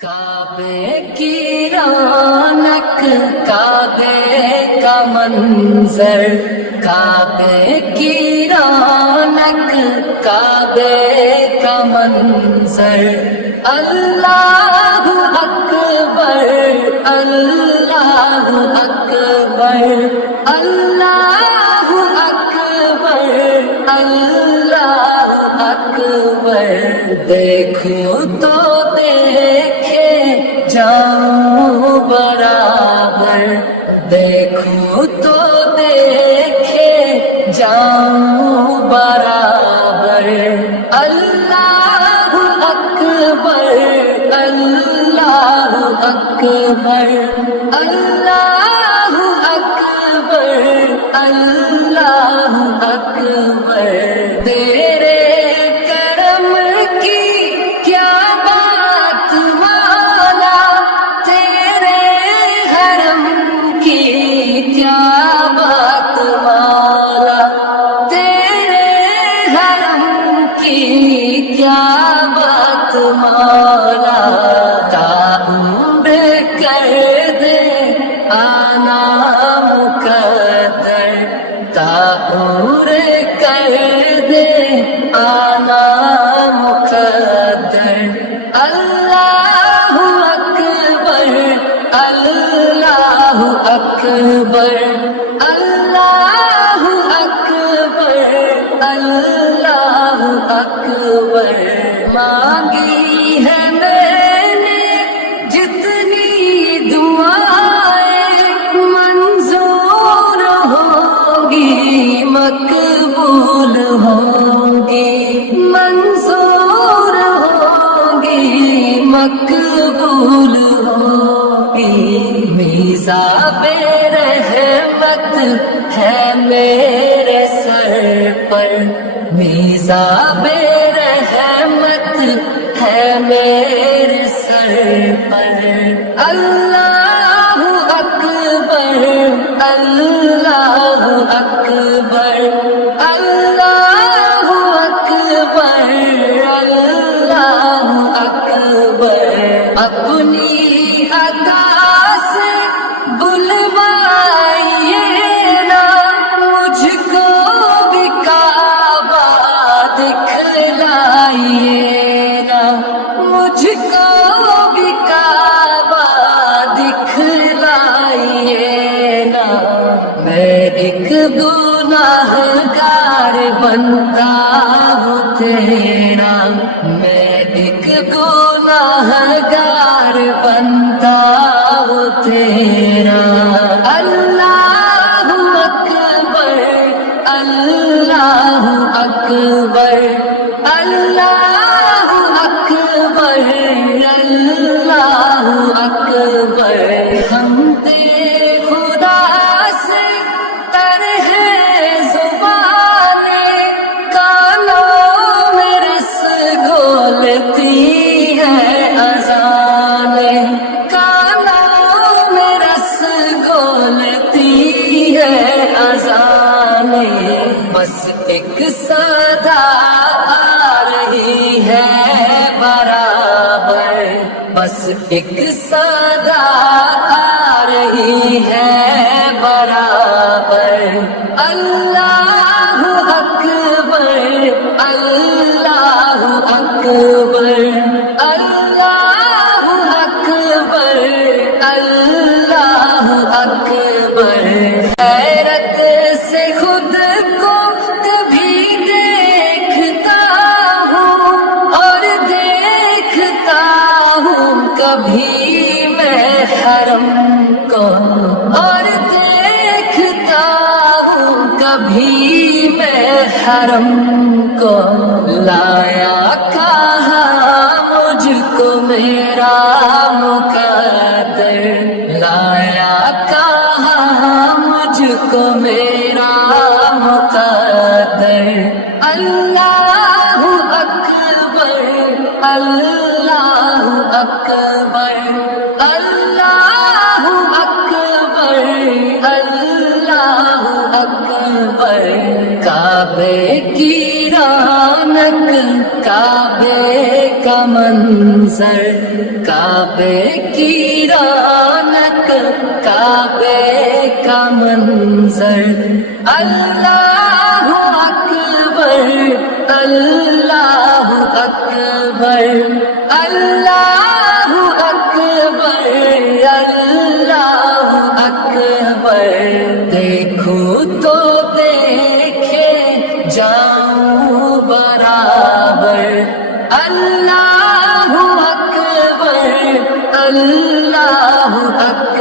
کعبے کی رونق، کعبے کا منظر، کعبے کی رونق، کعبے کا منظر، اللہ اکبر، اللہ اکبر، اللہ اکبر، اللہ اکبر، دیکھو تو دیکھے جاؤں برابر، دیکھو تو دیکھے جاؤں برابر، اللہ اکبر، اللہ اکبر، اللہ اکبر، اللہ اکبر، تیرے کرم کی کیا بات مولا، تیرے حرم کی کیا بات مولا، تیرے حرم کی کیا بات مولا، تعمر کر دے آنا مقدر، تعمر کر دے آنا مقدر، اللہ اکبر، اللہ اکبر، اللہ اکبر، اللہ اکبر، مانگی ہے میں نے جتنی دعائیں، منظور ہوں گی، مقبول ہوں گی، منظور ہوں گی، مقبول ہوں گی، میزاب رحمت ہے میرے سر پر، میزاب رحمت ہے میرے سر پر، اللہ اکبر، اللہ اکبر، اللہ اکبر، اللہ اکبر، اپنی عطا سے بلوائیے نا مجھ کو بھی کعبہ دکھلائیے نا، مجھ کو بھی کعبہ دکھلائیے نا، میں ایک گناہ گار بندہ ہوں تیرا، میں ایک گناہ گار بندہ ہوں تیرا، اللہ اکبر، اللہ اکبر، اللہ اکبر، اللہ اکبر، ہم تیرے خدا سے تر ہے زبانیں، کانوں میں رس گھولتی ہے اذانیں، کانوں میں رس گھولتی ہے اذانیں، بس ایک صدا آ رہی ہے برابر، بس ایک صدا آ رہی ہے برابر، اللہ اکبر، اللہ اکبر، اللہ اکبر، اللہ اکبر، حیرت سے خود کو کبھی دیکھتا ہوں اور دیکھتا ہوں کبھی میں حرم کو، اور دیکھتا ہوں کبھی میں حرم کو، لایا کہاں مجھ کو میرا مقدر، لایا کہاں مجھ کو میرا مقدر، اللہ اکبر، اللہ اکبر، اللہ اکبر، اللہ اکبر، کعبے کی رونق، کعبے کا کا منظر، کعبے کی رونق، کعبے کا منظر، اللہ اکبر، اللہ اکبر، اللہ اکبر، اللہ اکبر۔ دیکھو تو دیکھے جاؤں برابر، اللہ اکبر، اللہ اکبر۔